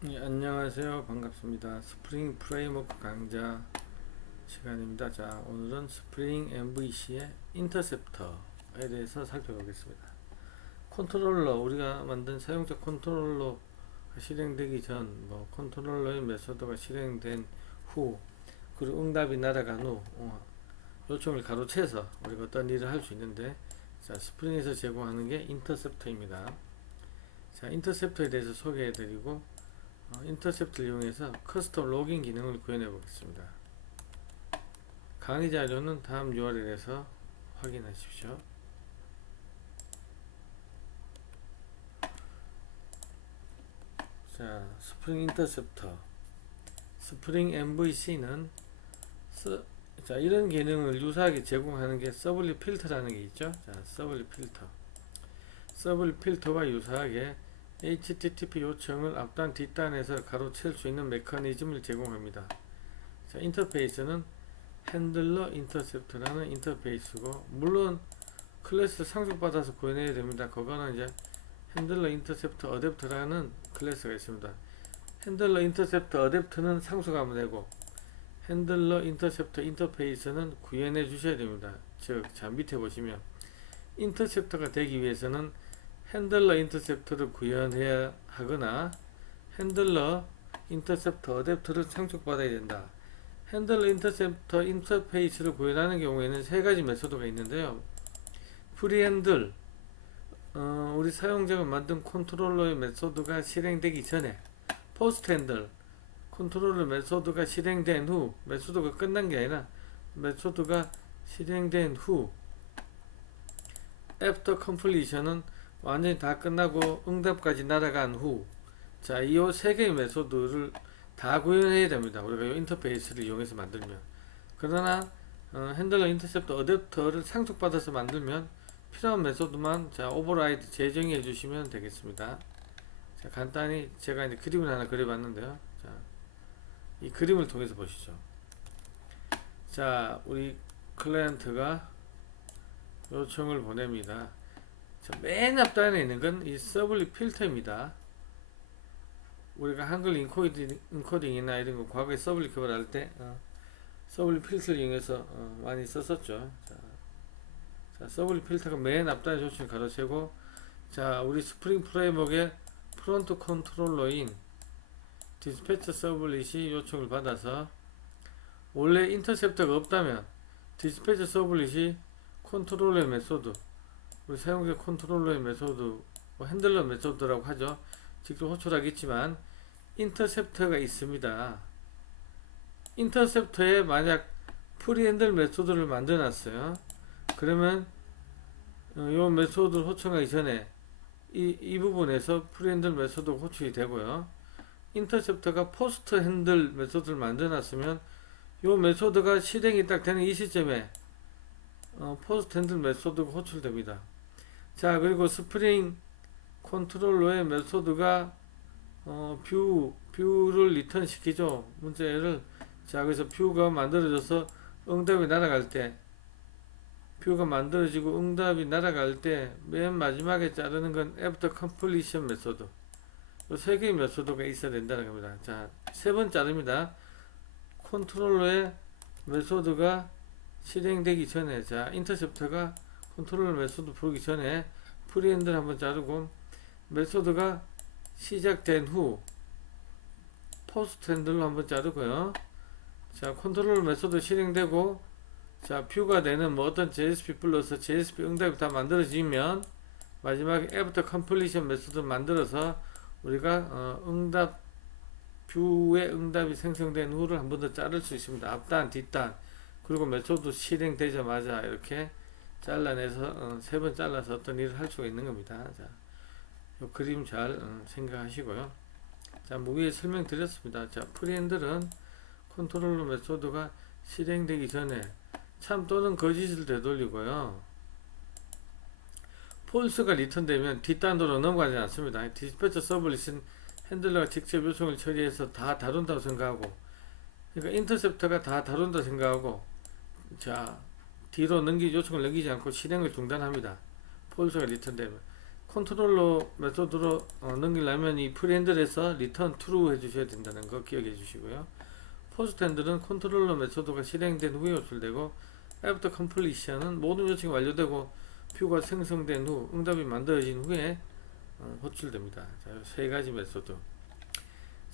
네, 안녕하세요. 반갑습니다. 스프링 프레임워크 강좌 시간입니다. 자, 오늘은 스프링 MVC의 인터셉터에 대해서 살펴보겠습니다. 컨트롤러, 우리가 만든 사용자 컨트롤러가 실행되기 전, 뭐, 컨트롤러의 메소드가 실행된 후, 그리고 응답이 날아간 후, 어, 요청을 가로채서 우리가 어떤 일을 할 수 있는데, 자, 스프링에서 제공하는 게 인터셉터입니다. 자, 인터셉터에 대해서 소개해드리고, 어, 인터셉트를 이용해서 커스텀 로깅 기능을 구현해 보겠습니다. 강의 자료는 다음 URL에서 확인하십시오. 자, 스프링 인터셉터, 스프링 MVC는 서, 자, 이런 기능을 유사하게 제공하는 게 서블리 필터라는 게 있죠. 자, 서블리 필터. 서블리 필터와 유사하게 HTTP 요청을 앞단 뒷단에서 가로챌 수 있는 메커니즘을 제공합니다. 자, 인터페이스는 핸들러 인터셉트라는 인터페이스고 물론 클래스 상속받아서 구현해야 됩니다. 그거는 이제 핸들러 인터셉터 어댑터라는 클래스가 있습니다. 핸들러 인터셉터 어댑터는 상속하면 되고 핸들러 인터셉터 인터페이스는 구현해 주셔야 됩니다. 즉, 자 밑에 보시면 인터셉터가 되기 위해서는 핸들러 인터셉터를 구현해야 하거나 핸들러 인터셉터 어댑터를 상속받아야 된다. 핸들러 인터셉터 인터페이스를 구현하는 경우에는 세 가지 메소드가 있는데요. 프리핸들 어, 우리 사용자가 만든 컨트롤러의 메소드가 실행되기 전에 포스트 핸들 컨트롤러 메소드가 실행된 후 메소드가 끝난 게 아니라 메소드가 실행된 후 애프터 컴플리션은 완전히 다 끝나고 응답까지 날아간 후, 자, 이 세 개의 메소드를 다 구현해야 됩니다. 우리가 이 인터페이스를 이용해서 만들면. 그러나, 어, 핸들러 인터셉터 어댑터를 상속받아서 만들면 필요한 메소드만 자, 오버라이드 재정해 주시면 되겠습니다. 자, 간단히 제가 이제 그림을 하나 그려봤는데요. 자, 이 그림을 통해서 보시죠. 자, 우리 클라이언트가 요청을 보냅니다. 자, 맨 앞단에 있는 건 이 서블리 필터입니다. 우리가 한글 인코딩, 인코딩이나 이런 거 과거에 서블리 개발할 때 어, 서블리 필터를 이용해서 어, 많이 썼었죠. 자, 자, 서블리 필터가 맨 앞단에 조치를 가로채고 자, 우리 스프링 프레임워크의 프론트 컨트롤러인 디스패처 서블릿이 요청을 받아서 원래 인터셉터가 없다면 디스패처 서블릿이 컨트롤러의 메소드 우리 사용자 컨트롤러의 메소드, 뭐 핸들러 메소드라고 하죠. 직접 호출하겠지만 인터셉터가 있습니다. 인터셉터에 만약 프리핸들 메소드를 만들어 놨어요. 그러면 이 어, 메소드를 호출하기 전에 이, 이 부분에서 프리핸들 메소드 호출이 되고요. 인터셉터가 포스트 핸들 메소드를 만들어 놨으면 이 메소드가 실행이 딱 되는 이 시점에 어, 포스트 핸들 메소드가 호출됩니다. 자 그리고 스프링 컨트롤러의 메소드가 어, 뷰 뷰를 리턴 시키죠. 문제를. 자 그래서 뷰가 만들어져서 응답이 날아갈 때 뷰가 만들어지고 응답이 날아갈 때 맨 마지막에 자르는 건 after completion 메소드. 세 개의 메소드가 있어야 된다는 겁니다. 자세 번 자릅니다. 컨트롤러의 메소드가 실행되기 전에 자 인터셉터가 컨트롤러 메소드 부르기 전에 프리핸들 한번 자르고 메소드가 시작된 후 포스트 핸들로 한번 자르고요. 자, 컨트롤러 메소드 실행되고 자, 뷰가 되는 뭐 어떤 JSP 불러서 JSP 응답이 다 만들어지면 마지막에 애프터 컴플리션 메소드 만들어서 우리가 어, 응답 뷰의 응답이 생성된 후를 한 번 더 자를 수 있습니다. 앞단, 뒷단 그리고 메소드 실행되자마자 이렇게 잘라내서 어, 세번 잘라서 어떤 일을 할 수가 있는 겁니다. 자, 요 그림 잘 어, 생각하시고요. 자, 뭐 위에 설명드렸습니다. 자, 프리핸들은 컨트롤러 메소드가 실행되기 전에 참 또는 거짓을 되돌리고요. 폴스가 리턴되면 뒷단도로 넘어가지 않습니다. 디스패처 서블릿은 핸들러가 직접 요청을 처리해서 다 다룬다고 생각하고 그러니까 인터셉터가 다 다룬다 생각하고 자 뒤로 넘기 요청을 넘기지 않고 실행을 중단합니다. 폴스가 리턴되면 컨트롤러 메소드로 어, 넘기려면 이 프리핸들에서 리턴 트루 해주셔야 된다는 거 기억해 주시고요. 포스트 핸들은 컨트롤러 메소드가 실행된 후에 호출되고 after completion은 모든 요청이 완료되고 뷰가 생성된 후 응답이 만들어진 후에 어, 호출됩니다. 자, 이세 가지 메소드.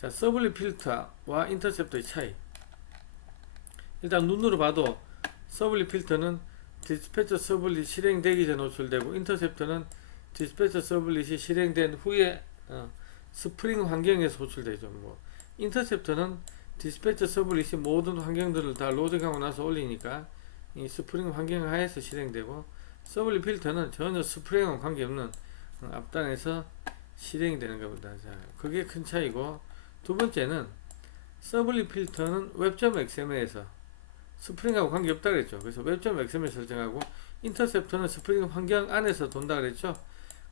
자, 서블리 필터와 인터셉터의 차이. 일단 눈으로 봐도 서블리 필터는 디스패처 서블릿 실행되기 전에 호출되고 인터셉터는 디스패처 서블릿이 실행된 후에 어, 스프링 환경에서 호출되죠. 뭐 인터셉터는 디스패처 서블릿이 모든 환경들을 다 로딩하고 나서 올리니까 이 스프링 환경 하에서 실행되고 서블릿 필터는 전혀 스프링과 관계없는 어, 앞단에서 실행이 되는 겁니다. 자, 그게 큰 차이고 두 번째는 서블릿 필터는 웹.xml에서 스프링하고 관계없다 그랬죠. 그래서 웹.xml 설정하고 인터셉터는 스프링 환경 안에서 돈다 그랬죠.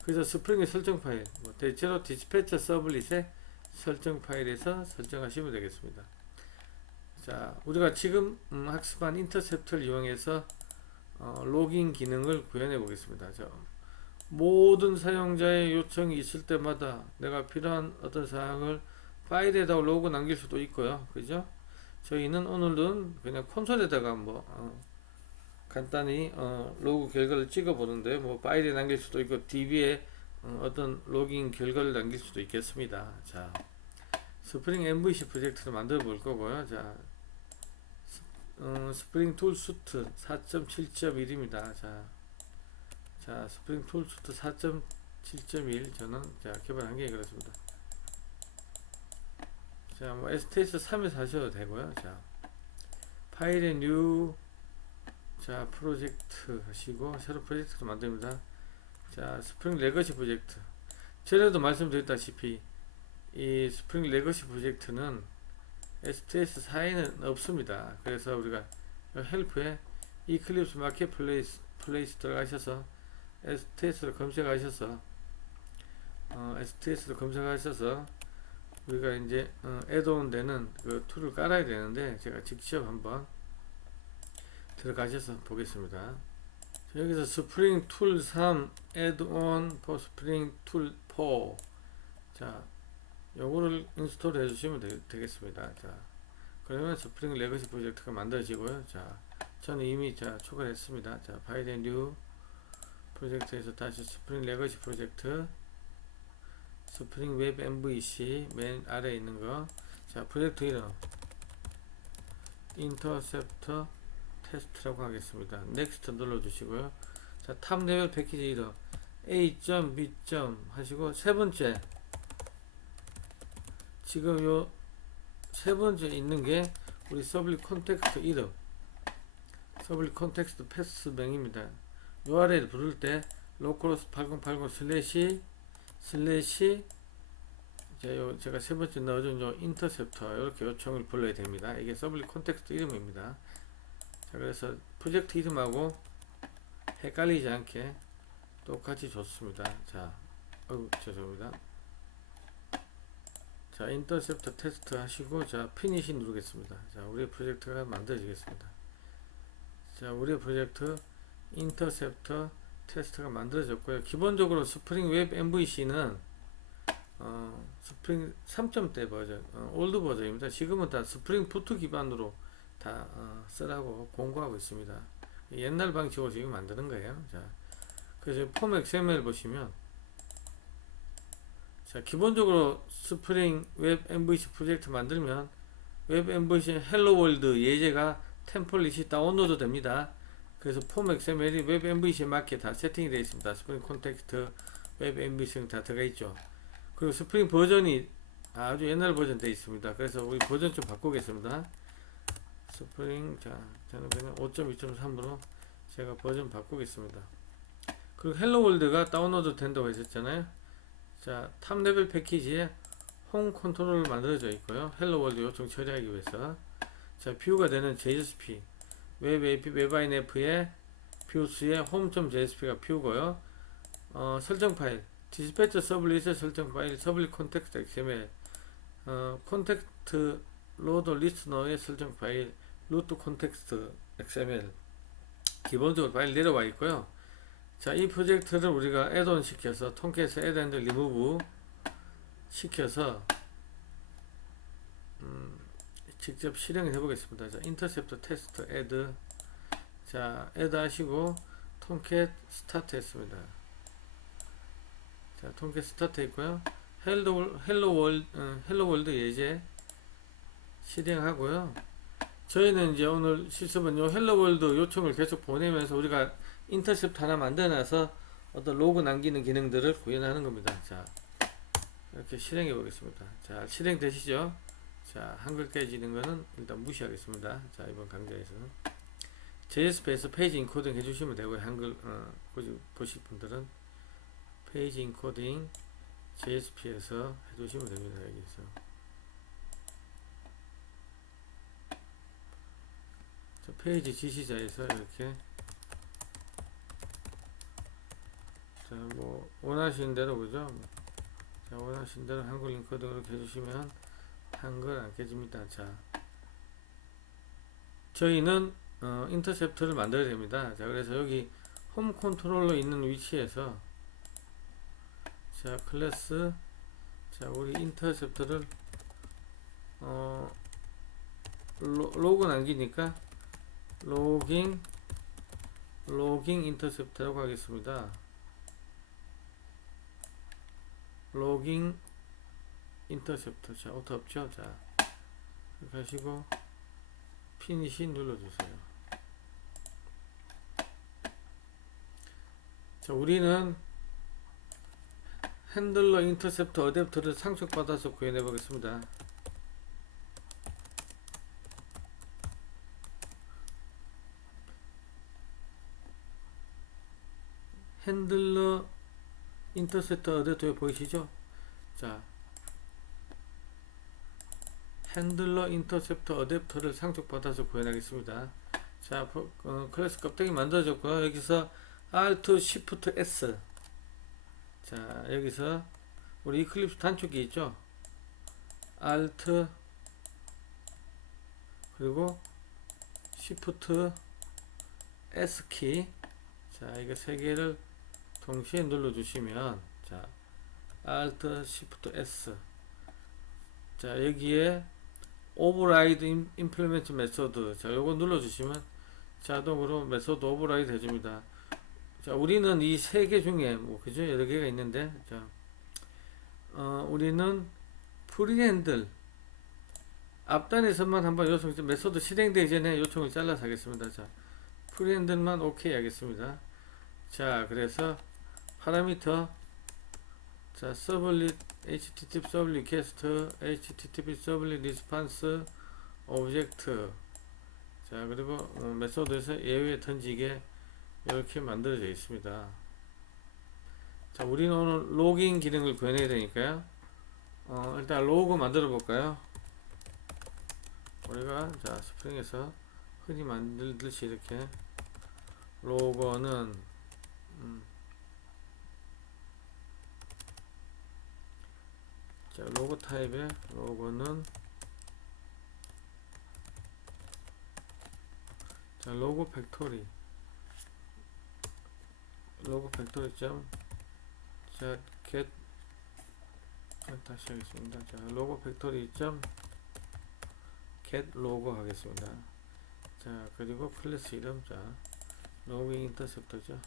그래서 스프링의 설정 파일, 뭐 대체로 디스패처 서블릿의 설정 파일에서 설정하시면 되겠습니다. 자, 우리가 지금 음, 학습한 인터셉터를 이용해서 어, 로깅 기능을 구현해 보겠습니다. 자, 모든 사용자의 요청이 있을 때마다 내가 필요한 어떤 사항을 파일에다가 로그 남길 수도 있고요. 그죠? 저희는 오늘은 그냥 콘솔에다가 뭐 어, 간단히 어, 로그 결과를 찍어 보는데 뭐 파일에 남길 수도 있고 DB에 어, 어떤 로깅 결과를 남길 수도 있겠습니다. 자, 스프링 MVC 프로젝트를 만들어 볼 거고요. 자, 스, 어, 스프링 툴 수트 4.7.1입니다. 자, 자, 스프링 툴 수트 4.7.1 저는 자 개발한 게 그렇습니다. 자, 뭐 STS 3에서 하셔도 되고요. 자, 파일에 뉴 자, 프로젝트 하시고 새로 프로젝트를 만듭니다. 자, 스프링 레거시 프로젝트. 전에도 말씀드렸다시피 이 스프링 레거시 프로젝트는 STS 4에는 없습니다. 그래서 우리가 헬프에 이클립스 마켓 플레이스 플레이스 들어가셔서 STS를 검색하셔서 어, STS를 검색하셔서 우리가 이제 어, 애드온 되는 그 툴을 깔아야 되는데 제가 직접 한번 들어가셔서 보겠습니다. 자, 여기서 스프링 툴 3 애드온 포 스프링 툴 4. 자, 요거를 인스톨 해 주시면 되, 겠습니다 자, 그러면 스프링 레거시 프로젝트가 만들어지고요. 자, 저는 이미 자, 초과했습니다. 자, 파일의 뉴 프로젝트에서 다시 스프링 레거시 프로젝트 스프링 웹 MVC 맨 아래에 있는 거. 자, 프로젝트 이름 인터셉터 테스트라고 하겠습니다. 넥스트 눌러 주시고요. 자, 탑 레벨 패키지 이름 A. B. 하시고 세 번째 지금 요 세 번째 있는 게 우리 서블리 콘텍스트 이름 서블리 콘텍스트 패스명입니다. 요 아래를 부를 때 로컬호스트 8080 슬래시 슬래시 제가 세 번째 넣어준 요 인터셉터 이렇게 요청을 불러야 됩니다. 이게 서블리 콘텍스트 이름입니다. 자 그래서 프로젝트 이름하고 헷갈리지 않게 똑같이 줬습니다. 자, 어우 죄송합니다. 자, 인터셉터 테스트 하시고 자, 피니시 누르겠습니다. 자, 우리 프로젝트가 만들어지겠습니다. 자, 우리 프로젝트 인터셉터 테스트가 만들어졌고요. 기본적으로 스프링 웹 MVC는 어, 스프링 3점대 버전, 어, 올드 버전입니다. 지금은 다 스프링 부트 기반으로 다 어, 쓰라고 공고하고 있습니다. 옛날 방식으로 지금 만드는 거예요. 자, 그래서 폼 XML 보시면 자, 기본적으로 스프링 웹 MVC 프로젝트 만들면 웹 MVC 헬로 월드 예제가 템플릿이 다운로드 됩니다. 그래서 폼 XML이 웹 MVC에 맞게 다 세팅이 되어 있습니다. 스프링 콘텍스트 웹 MVC는 다 들어가 있죠. 그리고 스프링 버전이 아주 옛날 버전 되어 있습니다. 그래서 우리 버전 좀 바꾸겠습니다. 스프링 자 저는 그냥 5.2.3으로 제가 버전 바꾸겠습니다. 그리고 헬로 월드가 다운로드 된다고 했었잖아요. 자, 탑 레벨 패키지에 홈 컨트롤을 만들어져 있고요. 헬로 월드 요청 처리하기 위해서 자, 뷰가 되는 JSP 웹 AP 웹인f의 뷰스의 home.jsp가 뷰고요. 어, 설정 파일 디스패처 서블릿의 설정 파일 서블릿 콘텍스트 XML 어, 콘텍스트 로드 리스너의 설정 파일 루트 콘텍스트 XML 기본적으로 파일 내려와 있고요. 자, 이 프로젝트를 우리가 애드온 시켜서 통계에서 애드 앤드 리무브 시켜서 음, 직접 실행해 보겠습니다. 자, 인터셉터 테스트 애드 자, 애드 하시고 통캣 스타트 했습니다. 자, 통캣 스타트 했고요. 헬로 헬로 월 어, 헬로 월드 예제 실행하고요. 저희는 이제 오늘 실습은 요 헬로 월드 요청을 계속 보내면서 우리가 인터셉트 하나 만들어놔서 어떤 로그 남기는 기능들을 구현하는 겁니다. 자, 이렇게 실행해 보겠습니다. 자, 실행되시죠? 자, 한글 깨지는 거는 일단 무시하겠습니다. 자, 이번 강좌에서는 JSP에서 페이지 인코딩 해주시면 되고요. 한글 어, 보실 분들은 페이지 인코딩 JSP에서 해주시면 됩니다. 여기서 자, 페이지 지시자에서 이렇게 자, 뭐 원하시는 대로 그죠? 자, 원하시는 대로 한글 인코딩 이렇게 해주시면 한글 안 깨집니다. 자, 저희는 어, 인터셉트를 만들어야 됩니다. 자, 그래서 여기 홈 컨트롤러 있는 위치에서 자, 클래스 자, 우리 인터셉트를 어, 로, 로그 남기니까 로깅 로깅 인터셉트라고 하겠습니다. 로깅 인터셉터 자 오토 없죠? 자 이렇게 하시고 피니시 눌러주세요. 자 우리는 핸들러 인터셉터 어댑터를 상속받아서 구현해 보겠습니다. 핸들러 인터셉터 어댑터 보이시죠? 자 핸들러 인터셉터 어댑터를 상속받아서 구현하겠습니다. 자, 버- 어, 클래스 껍데기 만들어졌고요. 여기서 Alt Shift S. 자, 여기서 우리 이클립스 단축키 있죠? Alt 그리고 Shift S 키. 자, 이거 세 개를 동시에 눌러 주시면 자, Alt Shift S. 자, 여기에 오버라이드 임- 임플리멘트 메소드 자 요거 눌러주시면 자동으로 메소드 오버라이드 해줍니다. 자 우리는 이 세 개 중에 뭐 그죠? 여러 개가 있는데 자 어, 우리는 프리핸들 앞단에서만 한번 요청 메소드 실행되기 전에 요청을 잘라서 하겠습니다. 자 프리핸들만 오케이 하겠습니다. 자 그래서 파라미터 자 서블릿 http 서블 리퀘스트 http 서블 리스판스 오브젝트 자 그리고 어, 메소드에서 예외 던지게 이렇게 만들어져 있습니다. 자 우리는 오늘 로깅 기능을 구현해야 되니까요. 어, 일단 로고 만들어 볼까요? 우리가 자 스프링에서 흔히 만들듯이 이렇게 로고는 음, 자 로고 타입의 로고는 자 로고 팩토리. 로고 팩토리 점 자 get 자, 다시 하겠습니다. 자 로고 팩토리 점 get 로고 하겠습니다. 자 그리고 클래스 이름 자 로깅 인터셉터죠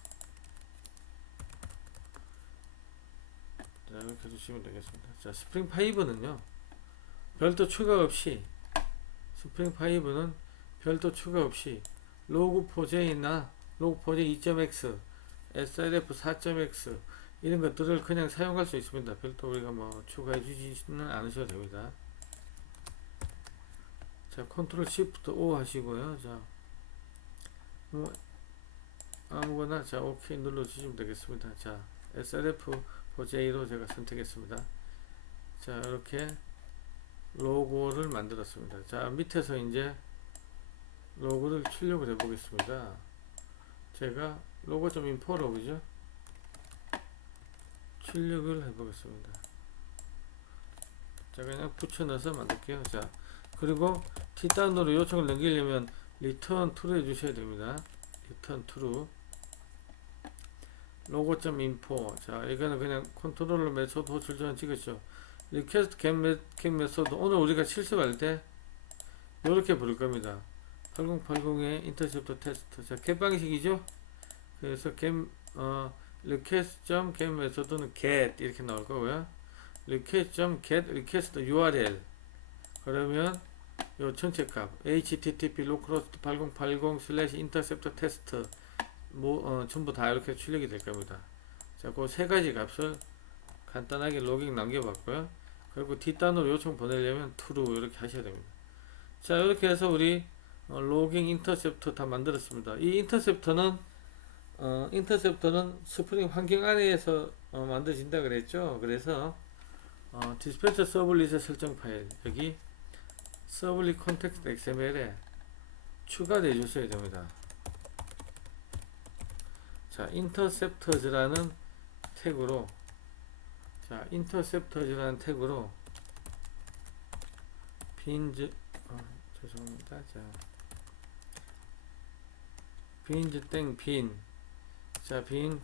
자 이렇게 해주시면 되겠습니다. 자 스프링 5는요 별도 추가 없이 스프링 5는 별도 추가 없이 로그 포제이나 로그 포제 2.x SRF 4.x 이런 것들을 그냥 사용할 수 있습니다. 별도 우리가 뭐 추가해 주지는 않으셔도 됩니다. 자 컨트롤 시프트 O 하시고요. 자 뭐, 아무거나 자 오케이 눌러 주시면 되겠습니다. 자 SRF 포제이로 제가 선택했습니다. 자, 이렇게 로고를 만들었습니다. 자, 밑에서 이제 로고를 출력을 해 보겠습니다. 제가 로고 좀 인포로 그죠? 출력을 해 보겠습니다. 자, 그냥 붙여 넣어서 만들게요. 자, 그리고 T단으로 요청을 넘기려면 return true 해 주셔야 됩니다. return true. 로고.info 자 이거는 그냥 컨트롤러 메소드 호출 전 찍었죠. 리퀘스트 겟, 메, 겟 메소드 오늘 우리가 실습할 때 이렇게 부를 겁니다. 8080의 인터셉터 테스트. 자 get 방식이죠? 그래서 get 어 request.get 메소드는 get 이렇게 나올 거고요. request.get request URL. 그러면 요 전체 값 http localhost 8080 slash interceptor test 뭐 어, 전부 다 이렇게 출력이 될 겁니다. 자, 그 세 가지 값을 간단하게 로깅 남겨봤고요. 그리고 뒷단으로 요청 보내려면 true 이렇게 하셔야 됩니다. 자, 이렇게 해서 우리 어, 로깅 인터셉터 다 만들었습니다. 이 인터셉터는 어, 인터셉터는 스프링 환경 안에서 어, 만들어진다 그랬죠. 그래서 어, 디스패처 서블릿의 설정 파일 여기 서블릿 컨텍스트 XML에 추가돼 주셔야 됩니다. 자, interceptors라는 태그로 자, interceptors라는 태그로 빈즈 어, 죄송합니다. 자, 빈즈 땡 빈 자, 빈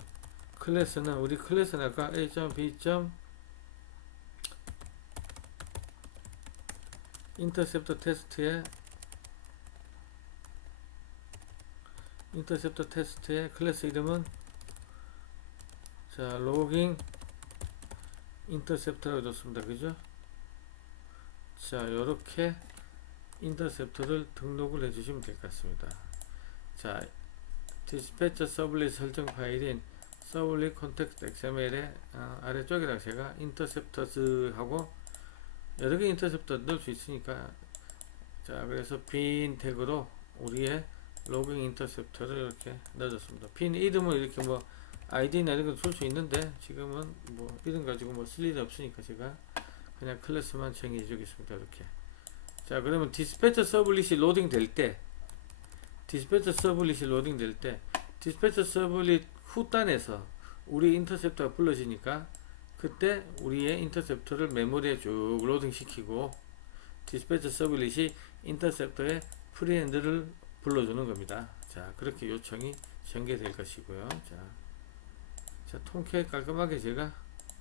클래스는 우리 클래스는 아까 a.b. 인터셉터 테스트에 인터셉터 테스트의 클래스 이름은? 자 로깅 인터셉터라고 줬습니다. 그죠? 자 요렇게 인터셉터를 등록을 해주시면 될 것 같습니다. 자 디스패처 서블릿 설정 파일인 서블릿 컨텍스트 XML의 아, 아래쪽에다가 제가 인터셉터즈 하고 여러 개 인터셉터 넣을 수 있으니까. 자 그래서 빈 태그로 우리의 로깅 인터셉터를 이렇게 넣어줬습니다. 빈 이름을 이렇게 뭐 아이디나 이런 거줄수 있는데 지금은 뭐 이름 가지고 뭐 쓸 일이 없으니까 제가 그냥 클래스만 정해 주겠습니다. 이렇게 자 그러면 디스패처 서블릿이 로딩 될 때 디스패처 서블릿이 로딩 될 때 디스패처 서블릿 후단에서 우리 인터셉터가 불러지니까 그때 우리의 인터셉터를 메모리에 쭉 로딩 시키고 디스패처 서블릿이 인터셉터의 프리핸드를 불러주는 겁니다. 자, 그렇게 요청이 전개될 것이고요. 자, 자 통캣 깔끔하게 제가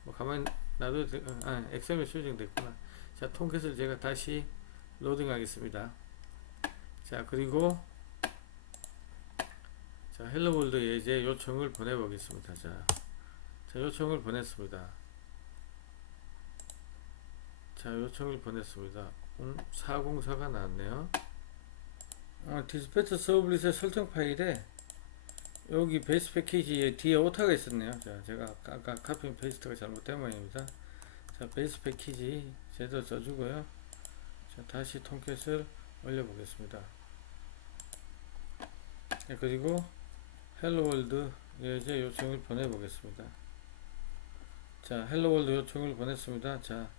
뭐 가만히 놔둬도 돼, 어, 아, XML 수정됐구나. 자, 통캣을 제가 다시 로딩하겠습니다. 자, 그리고 자, 헬로월드에 이제 요청을 보내보겠습니다. 자, 자, 요청을 보냈습니다. 자, 요청을 보냈습니다. 음, 404가 나왔네요. 어, 디스패처 서블릿의 설정 파일에 여기 베이스 패키지에 뒤에 오타가 있었네요. 자, 제가 아까, 아까 카피 페이스트가 잘못된 모양입니다. 자, 베이스 패키지 제대로 써주고요. 자, 다시 통캣을 올려보겠습니다. 네, 그리고 헬로월드에 이제 요청을 보내보겠습니다. 자, 헬로월드 요청을 보냈습니다. 자,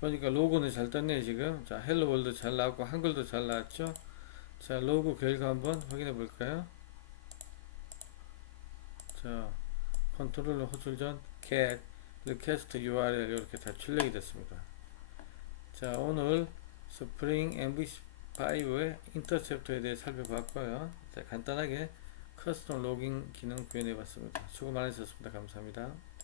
보니까 로고는 잘 떴네요, 지금. 자, 헬로월드 잘 나왔고, 한글도 잘 나왔죠? 자, 로고 결과 한번 확인해 볼까요? 자, 컨트롤러 호출 전 get request URL 이렇게 다 출력이 됐습니다. 자, 오늘 스프링 MVC5의 인터셉터에 대해 살펴봤고요. 자, 간단하게 커스텀 로깅 기능 구현해 봤습니다. 수고 많으셨습니다. 감사합니다.